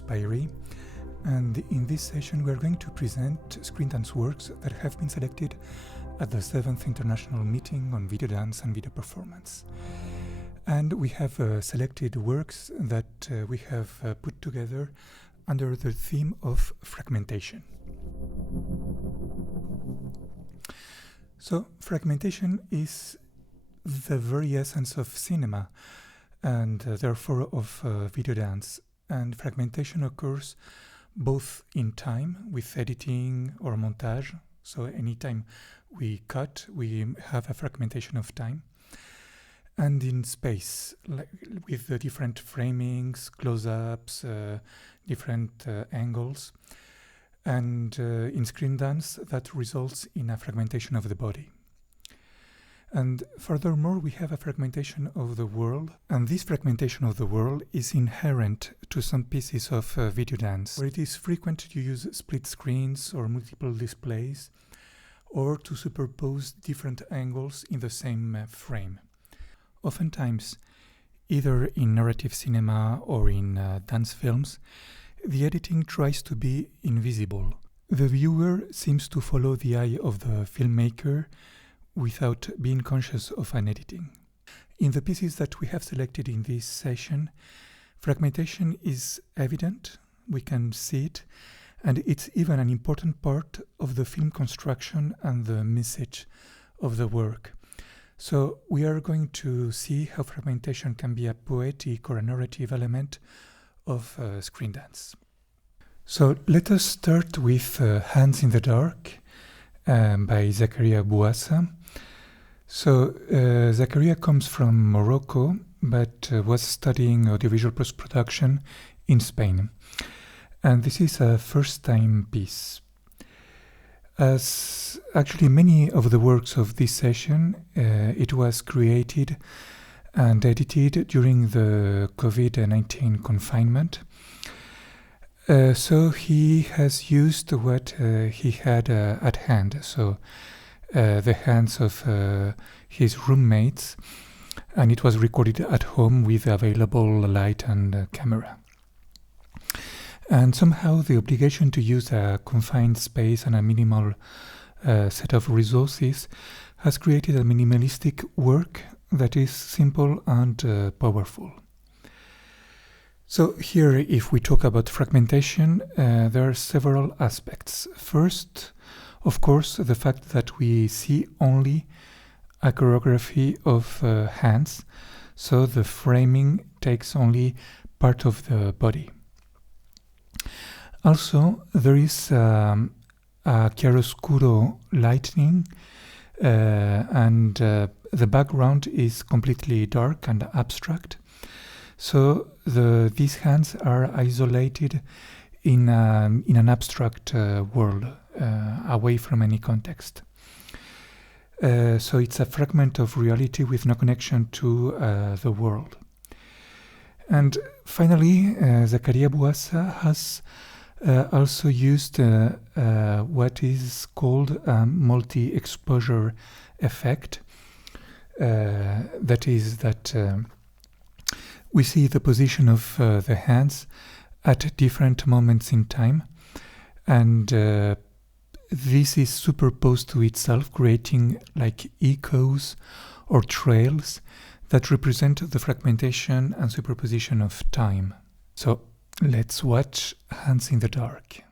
Spirey, and in this session we are going to present Screendance works that have been selected at the 7th International Meeting on Videodance and Videoperformance. And we have selected works that we have put together under the theme of fragmentation. So, fragmentation is the very essence of cinema and therefore of videodance. And fragmentation occurs both in time with editing or montage. So anytime we cut, we have a fragmentation of time. And in space, like with the different framings, close-ups, different angles. And in Screendance, that results in a fragmentation of the body. And furthermore, we have a fragmentation of the world, and this fragmentation of the world is inherent to some pieces of videodance, where it is frequent to use split screens or multiple displays, or to superpose different angles in the same frame. Oftentimes, either in narrative cinema or in dance films, the editing tries to be invisible. The viewer seems to follow the eye of the filmmaker without being conscious of an editing. In the pieces that we have selected in this session, fragmentation is evident, we can see it, and it's even an important part of the film construction and the message of the work. So we are going to see how fragmentation can be a poetic or a narrative element of Screendance. So let us start with Hands in the Dark by Zakaria Bouassa. So Zakaria comes from Morocco, but was studying audiovisual post-production in Spain. And this is a first-time piece. As actually many of the works of this session, it was created and edited during the COVID-19 confinement. So he has used what he had at hand, so the hands of his roommates, and it was recorded at home with available light and camera. And somehow the obligation to use a confined space and a minimal set of resources has created a minimalistic work that is simple and powerful. So here, if we talk about fragmentation, there are several aspects. First, of course, the fact that we see only a choreography of hands, so the framing takes only part of the body. Also, there is a chiaroscuro lighting, and the background is completely dark and abstract. So these hands are isolated in an abstract world, away from any context. So it's a fragment of reality with no connection to the world. And finally, Zakaria Bouassa has also used what is called a multi-exposure effect. That is that we see the position of the hands at different moments in time, and this is superposed to itself, creating like echoes or trails that represent the fragmentation and superposition of time. So let's watch Hands in the Dark.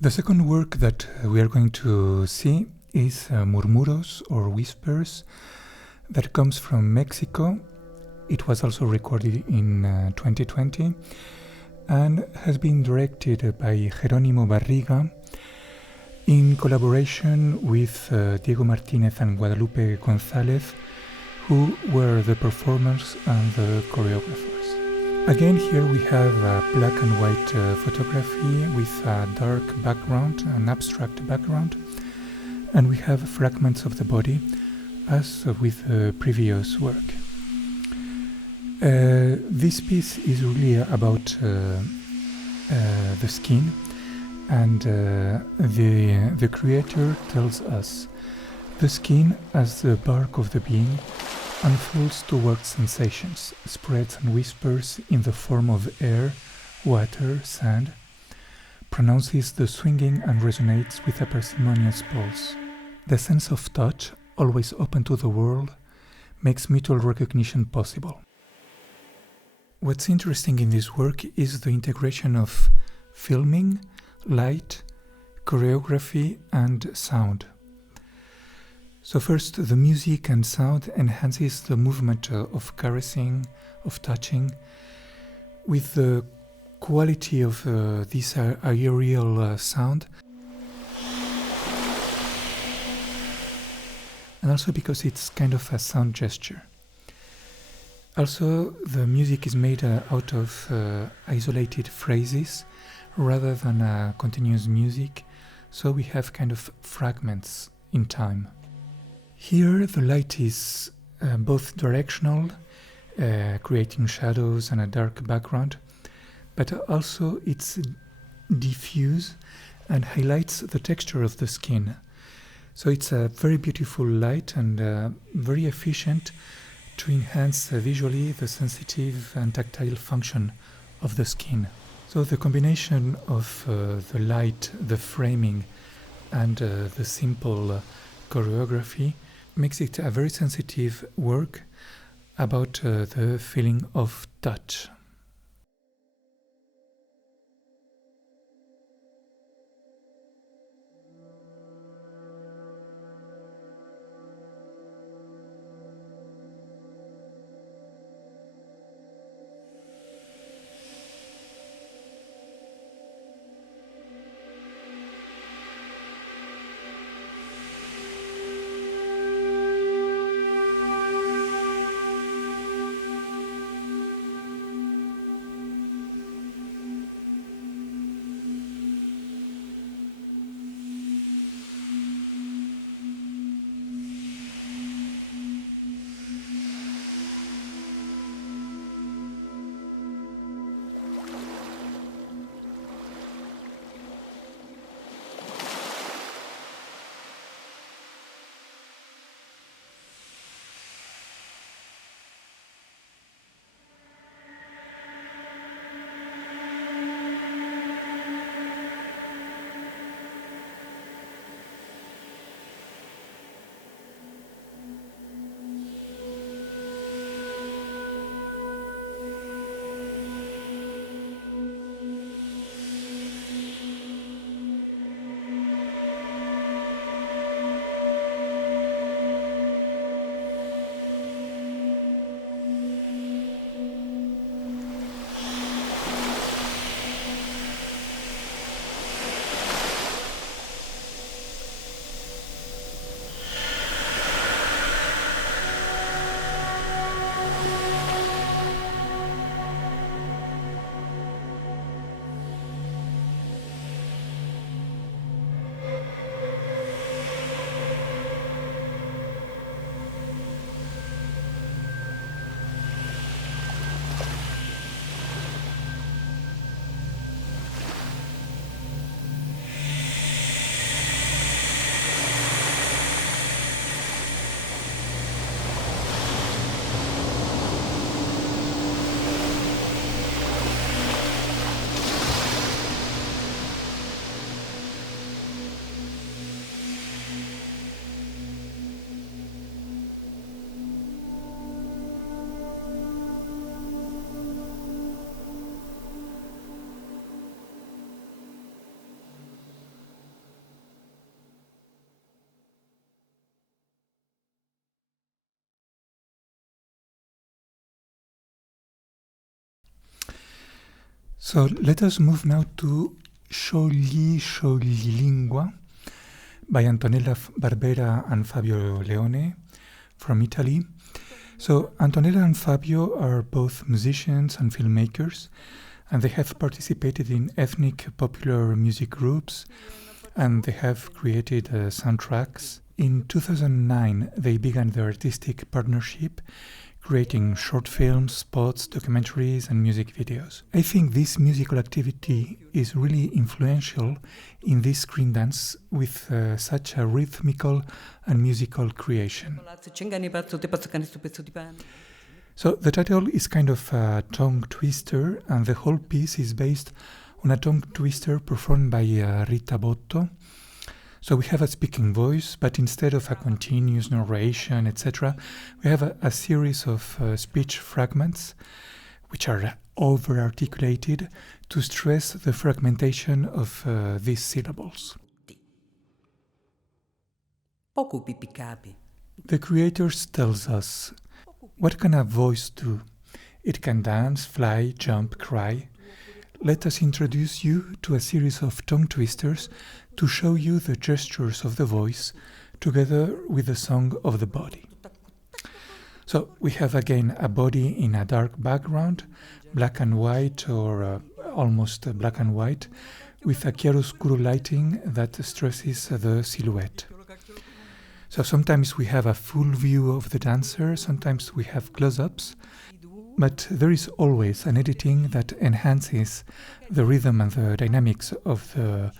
The second work that we are going to see is Murmuros, or Whispers, that comes from Mexico. It was also recorded in 2020 and has been directed by Jerónimo Barriga in collaboration with Diego Martinez and Guadalupe González, who were the performers and the choreographers. Again, here we have black and white photography with a dark background, an abstract background, and we have fragments of the body, as with the previous work. This piece is really about the skin, and the creator tells us the skin, as the bark of the being, unfolds towards sensations, spreads and whispers in the form of air, water, sand, pronounces the swinging and resonates with a parsimonious pulse. The sense of touch, always open to the world, makes mutual recognition possible. What's interesting in this work is the integration of filming, light, choreography, and sound. So first, the music and sound enhances the movement of caressing, of touching, with the quality of this aerial sound, and also because it's kind of a sound gesture. Also, the music is made out of isolated phrases rather than continuous music, so we have kind of fragments in time. Here the light is both directional, creating shadows and a dark background, but also it's diffuse and highlights the texture of the skin. So it's a very beautiful light and very efficient to enhance visually the sensitive and tactile function of the skin. So the combination of the light, the framing, and the simple choreography makes it a very sensitive work about the feeling of touch. So let us move now to Sciogliscioglilingua by Antonella Barbera and Fabio Leone from Italy. So Antonella and Fabio are both musicians and filmmakers, and they have participated in ethnic popular music groups, and they have created soundtracks. In 2009, they began their artistic partnership, creating short films, spots, documentaries, and music videos. I think this musical activity is really influential in this Screendance with such a rhythmical and musical creation. So the title is kind of a tongue twister, and the whole piece is based on a tongue twister performed by Rita Botto. So we have a speaking voice, but instead of a continuous narration, etc., we have a series of speech fragments, which are over-articulated to stress the fragmentation of these syllables. The creators tells us, what can a voice do? It can dance, fly, jump, cry. Let us introduce you to a series of tongue twisters to show you the gestures of the voice together with the song of the body. So we have again a body in a dark background, black and white or almost black and white, with a chiaroscuro lighting that stresses the silhouette. So sometimes we have a full view of the dancer, sometimes we have close-ups, but there is always an editing that enhances the rhythm and the dynamics of the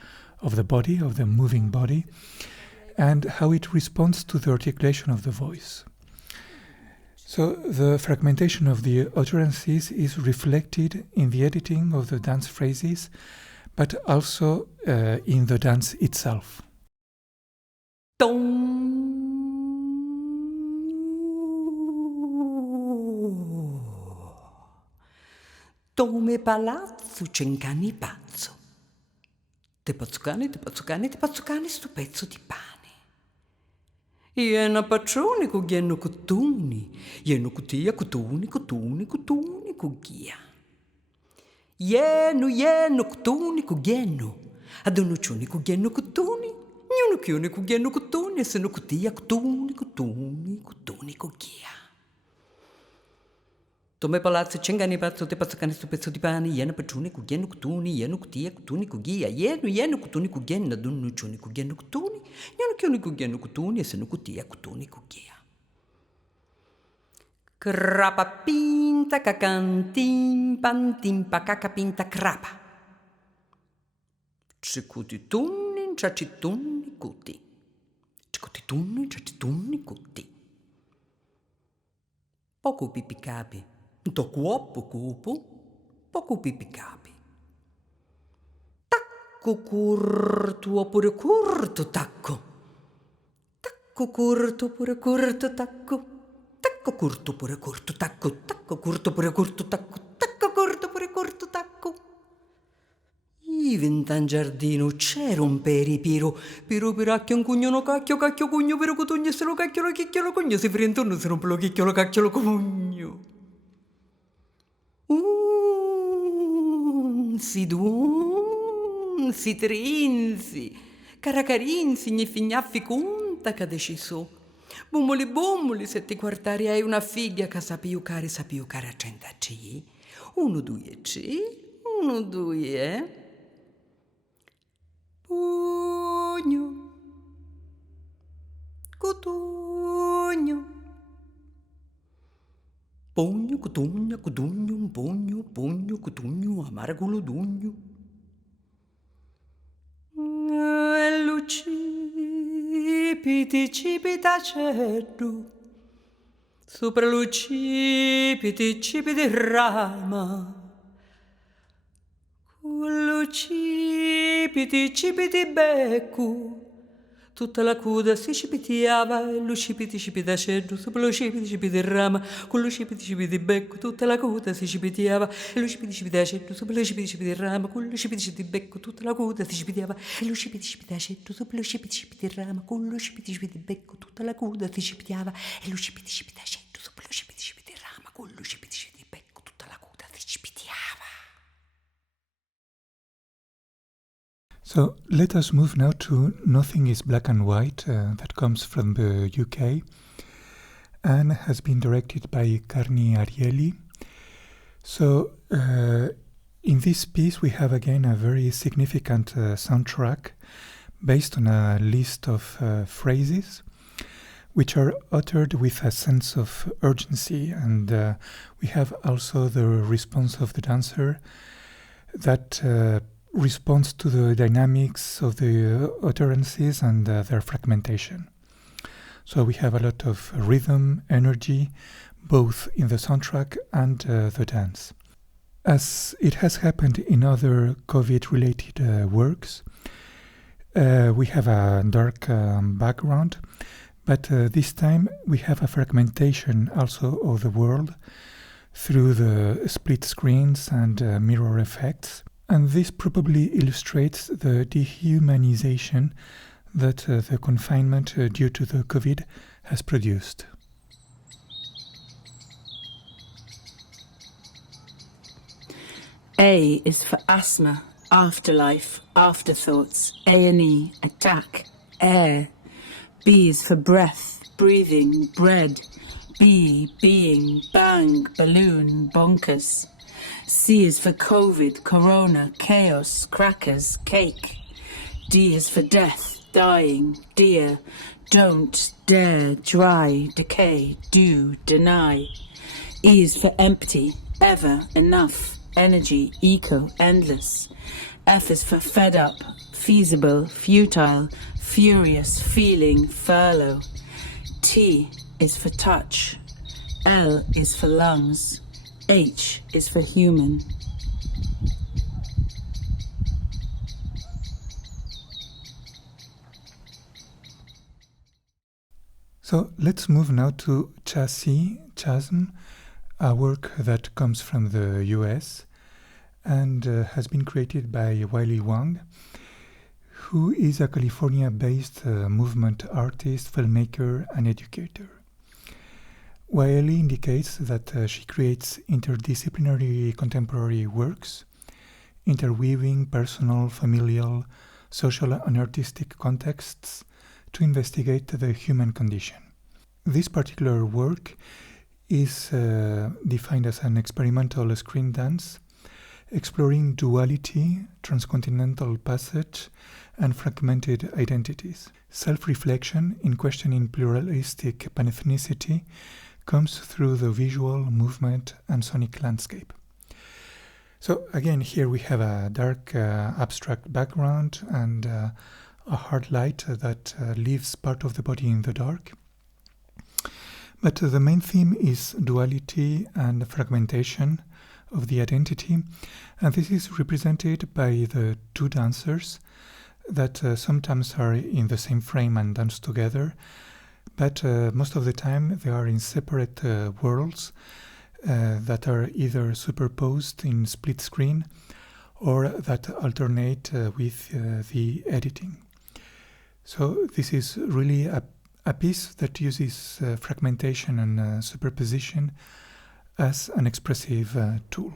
body, of the moving body, and how it responds to the articulation of the voice. So the fragmentation of the utterances is reflected in the editing of the dance phrases, but also in the dance itself. Tome palazzo cencani pazzo. Te pazzucani, sto pezzo di pane. Iena paccioni cu ghienno cutuni, ieno cutia cutuni, cu ghia. Ieno cutuni cu ghienno, adonuccioni cu ghienno cutuni, niuno chione cu ghienno cutuni, e se no cutia cutuni, cu ghia. Tome palazzo cengani pazzo, te pazzucani sto pezzo di pane, iena paccioni cu ghienno cutuni, ieno cutia cutuni cu ghia, ieno cutuni cu ghienno, adonuccioni cu ghienno cutuni, niuno chione cu ghienno cutuni, e se no cutia cutuni cu ghia. Crapa pinta, cacantin, pantimpa, cacapinta, crapa. Cicuti tunni, ciacitunni, cuti. Cicuti tunni, ciacitunni, cuti. Poco pipicapi. To cuoppo cupo, poco pipicapi. Tacco curto oppure curto tacco. Tacco curto oppure curto tacco. Tacco curto oppure curto tacco. Tacco curto oppure curto tacco. Tacco curto oppure curto tacco. Ivi in giardino c'era un peripiro. Piro piracchio un cugno cacchio cugno piro cutugno se lo cacchio lo chicchio lo cugno si frintorno se rompe lo chicchio lo cacchio lo cugno. Si trinzi, caracarinzi, gnifignaffi conta che deciso. Bummoli, se ti guardare hai una figlia che sa piucare a 100 C. 1, 2 C, 1, 2 Pugno, cutugno. Pugno, cutugno, cudugno, pugno, cutugno, amargolo dugno. E cipita ceddu, sopra cipiti rama. Quello cipiti becco. Tutta la coda si cipitiava e lo cipiti ceddu, sopra lo cipiti rama, con lo cipiti becco, tutta la coda si cipitiava e lo cipiti ceddu, sopra lo cipiti rama, con lo cipiti becco, tutta la coda si cipitiava e lo cipiti ceddu, sopra lo cipiti rama, con lo cipiti becco, tutta la coda si cipitiava e lo cipiti ceddu, sopra lo cipiti rama, con lo cipiti becco, tutta la coda si cipitiava. So let us move now to Nothing is Black and White, that comes from the UK and has been directed by Karni Arieli. So in this piece we have again a very significant soundtrack based on a list of phrases which are uttered with a sense of urgency, and we have also the response of the dancer that responds to the dynamics of the utterances and their fragmentation. So we have a lot of rhythm, energy, both in the soundtrack and the dance. As it has happened in other COVID-related works, we have a dark background, but this time we have a fragmentation also of the world through the split screens and mirror effects. And this probably illustrates the dehumanization that the confinement due to the COVID has produced. A is for asthma, afterlife, afterthoughts, A&E, attack, air. B is for breath, breathing, bread. B, being, bang, balloon, bonkers. C is for COVID, corona, chaos, crackers, cake. D is for death, dying, dear, don't, dare, dry, decay, do, deny. E is for empty, ever, enough, energy, eco, endless. F is for fed up, feasible, futile, furious, feeling, furlough. T is for touch. L is for lungs. H is for human. So let's move now to CHASM, a work that comes from the US and has been created by Wang, who is a California-based movement artist, filmmaker, and educator. Waeli indicates that she creates interdisciplinary contemporary works, interweaving personal, familial, social, and artistic contexts to investigate the human condition. This particular work is defined as an experimental screendance, exploring duality, transcontinental passage, and fragmented identities. Self-reflection in questioning pluralistic panethnicity comes through the visual, movement, and sonic landscape. So again, here we have a dark abstract background and a hard light that leaves part of the body in the dark. But the main theme is duality and fragmentation of the identity, and this is represented by the two dancers that sometimes are in the same frame and dance together, but most of the time they are in separate worlds that are either superposed in split screen or that alternate with the editing. So this is really a piece that uses fragmentation and superposition as an expressive tool.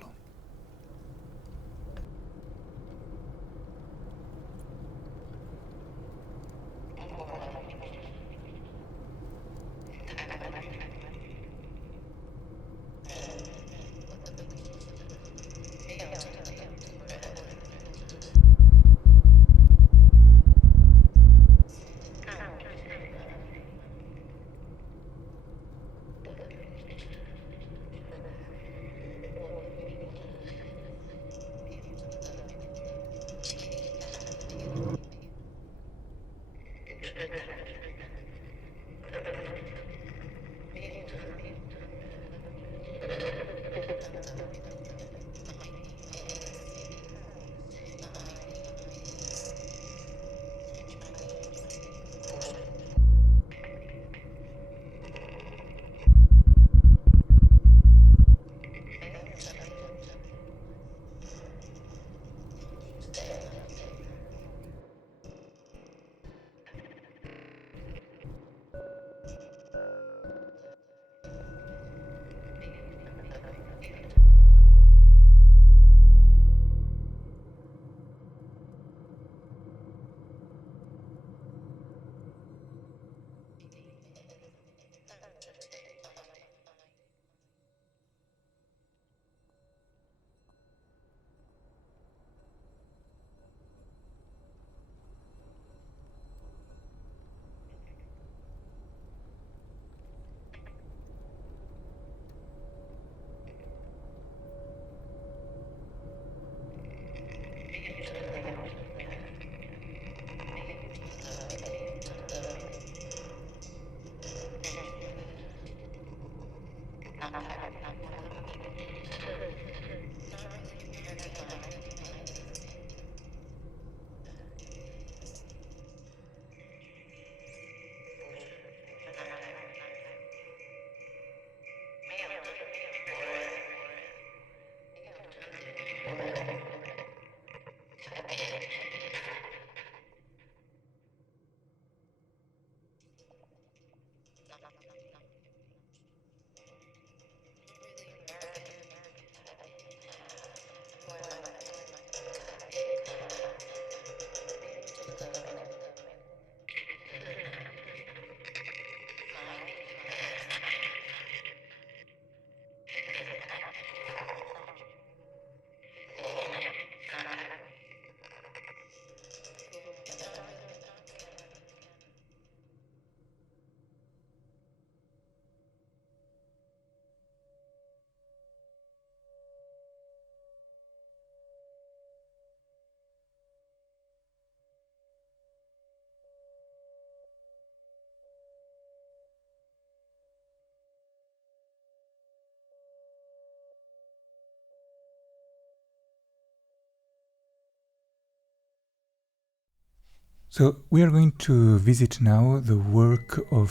So we are going to visit now the work of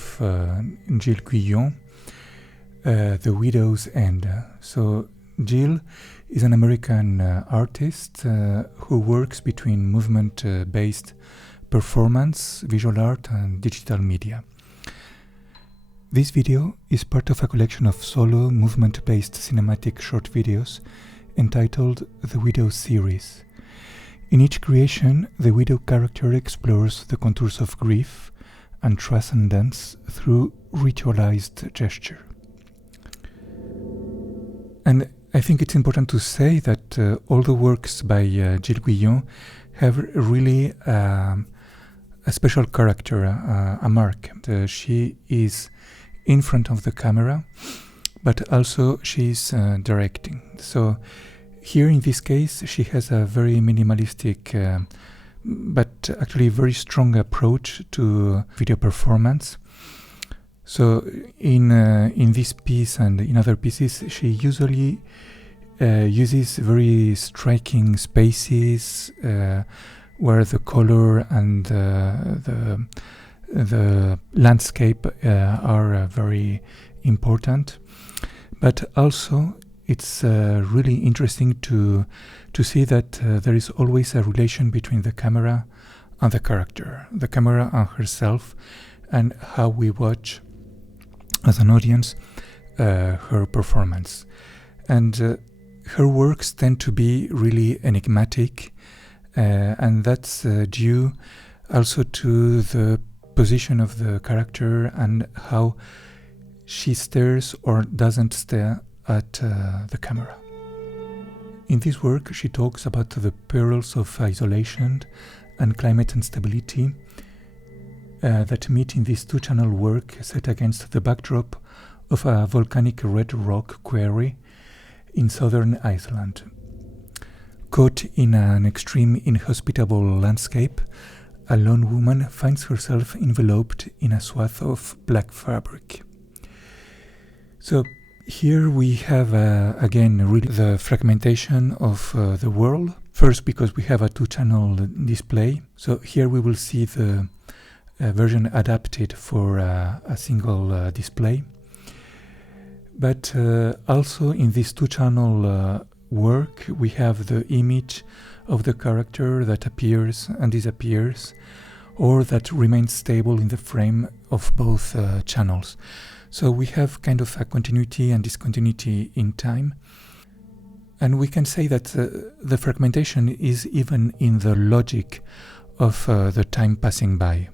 Gilles Guyon, The Widow's End. So Gilles is an American artist who works between movement-based performance, visual art, and digital media. This video is part of a collection of solo movement-based cinematic short videos entitled The Widow Series. In each creation, the widow character explores the contours of grief and transcendence through ritualized gesture. And I think it's important to say that all the works by Gilles Guyon have really a special character, a mark. She is in front of the camera, but also she's directing. So here in this case, she has a very minimalistic, but actually very strong approach to video performance. So in this piece and in other pieces, she usually uses very striking spaces where the color and the landscape are very important. But also it's really interesting to see that there is always a relation between the camera and the character, the camera and herself, and how we watch as an audience her performance. And her works tend to be really enigmatic, and that's due also to the position of the character and how she stares or doesn't stare at the camera. In this work, she talks about the perils of isolation and climate instability that meet in this two-channel work set against the backdrop of a volcanic red rock quarry in southern Iceland. Caught in an extreme inhospitable landscape, a lone woman finds herself enveloped in a swath of black fabric. So here we have again really the fragmentation of the world. First, because we have a two-channel display. So here we will see the version adapted for a single display. But also in this two-channel work, we have the image of the character that appears and disappears, or that remains stable in the frame of both channels. So we have kind of a continuity and discontinuity in time. And we can say that the fragmentation is even in the logic of the time passing by.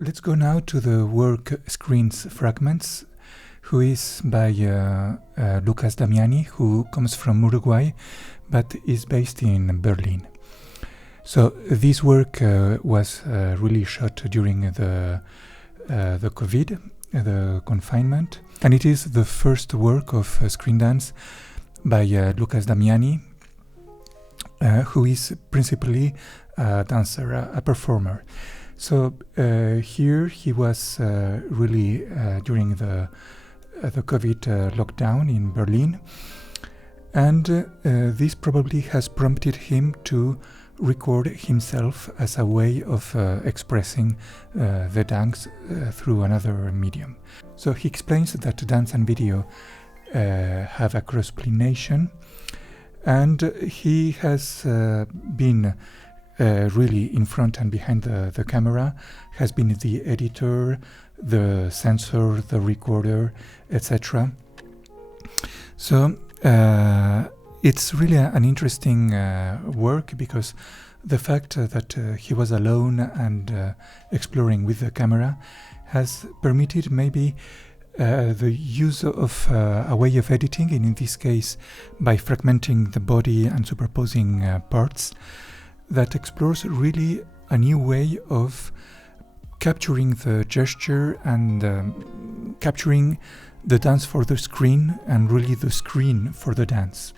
Let's go now to the work Screens Fragments, who is by Lucas Damiani, who comes from Uruguay, but is based in Berlin. So this work was really shot during the COVID, the confinement, and it is the first work of Screendance by Lucas Damiani, who is principally a dancer, a performer. So here he was really during the COVID lockdown in Berlin, and this probably has prompted him to record himself as a way of expressing the dance through another medium. So he explains that dance and video have a cross-pollination, and he has been really in front and behind the camera, has been the editor, the censor, the recorder, etc. So it's really an interesting work, because the fact that he was alone and exploring with the camera has permitted maybe the use of a way of editing, and in this case by fragmenting the body and superposing parts, that explores really a new way of capturing the gesture and capturing the dance for the screen, and really the screen for the dance.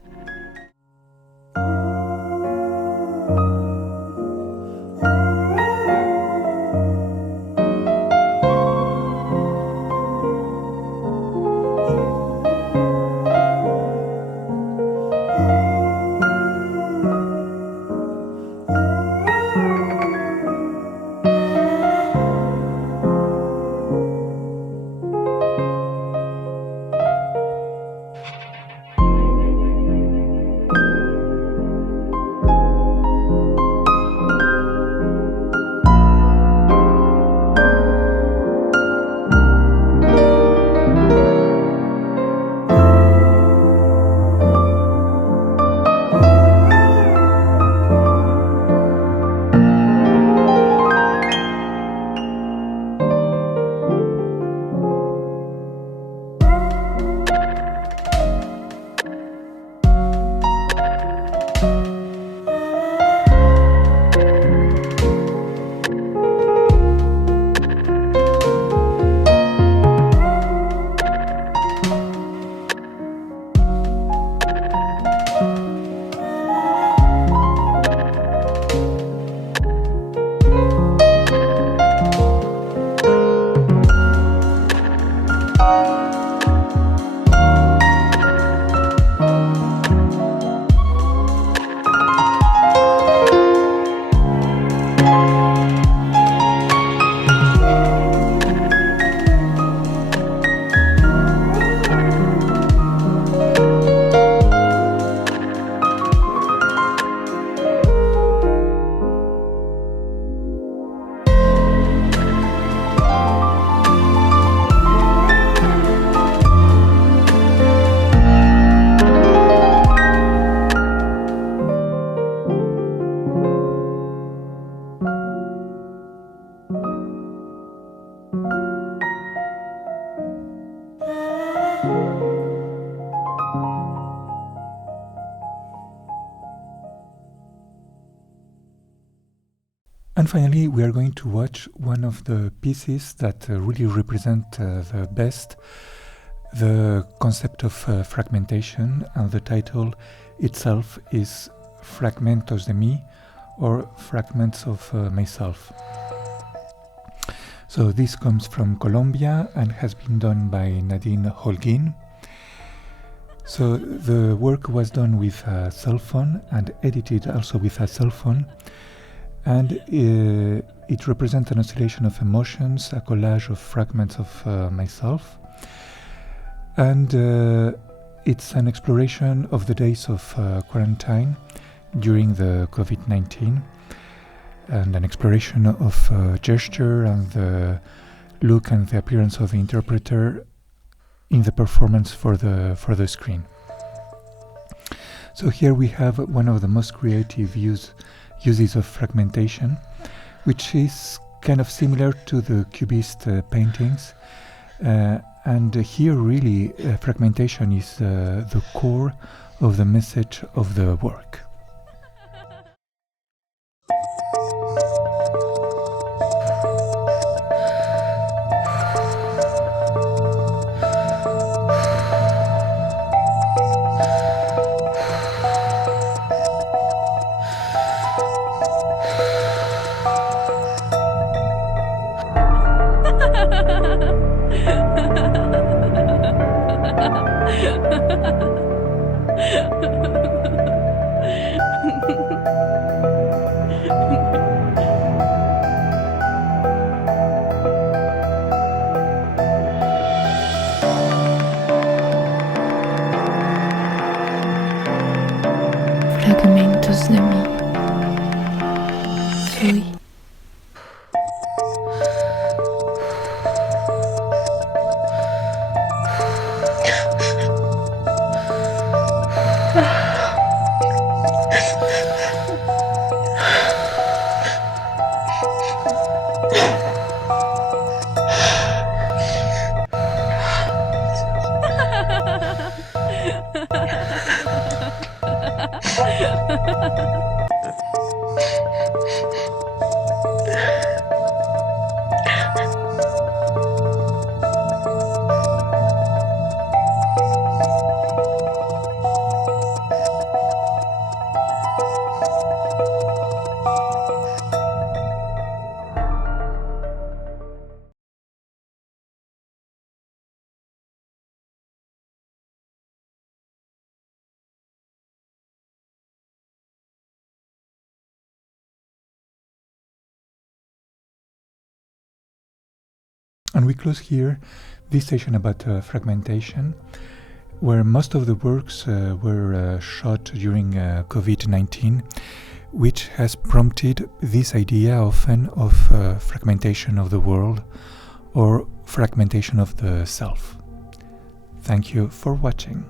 And finally, we are going to watch one of the pieces that really represent the best the concept of fragmentation, and the title itself is Fragmentos de mí, or Fragments of myself. So this comes from Colombia and has been done by Nadine Holguín. So the work was done with a cell phone and edited also with a cell phone, and it represents an oscillation of emotions, a collage of fragments of myself, and it's an exploration of the days of quarantine during the COVID-19, and an exploration of gesture and the look and the appearance of the interpreter in the performance for the screen. So here we have one of the most creative uses of fragmentation, which is kind of similar to the Cubist paintings. And here really fragmentation is the core of the message of the work. Fragmentos de mí. Soy. And we close here this session about fragmentation, where most of the works were shot during COVID-19, which has prompted this idea often of fragmentation of the world or fragmentation of the self. Thank you for watching.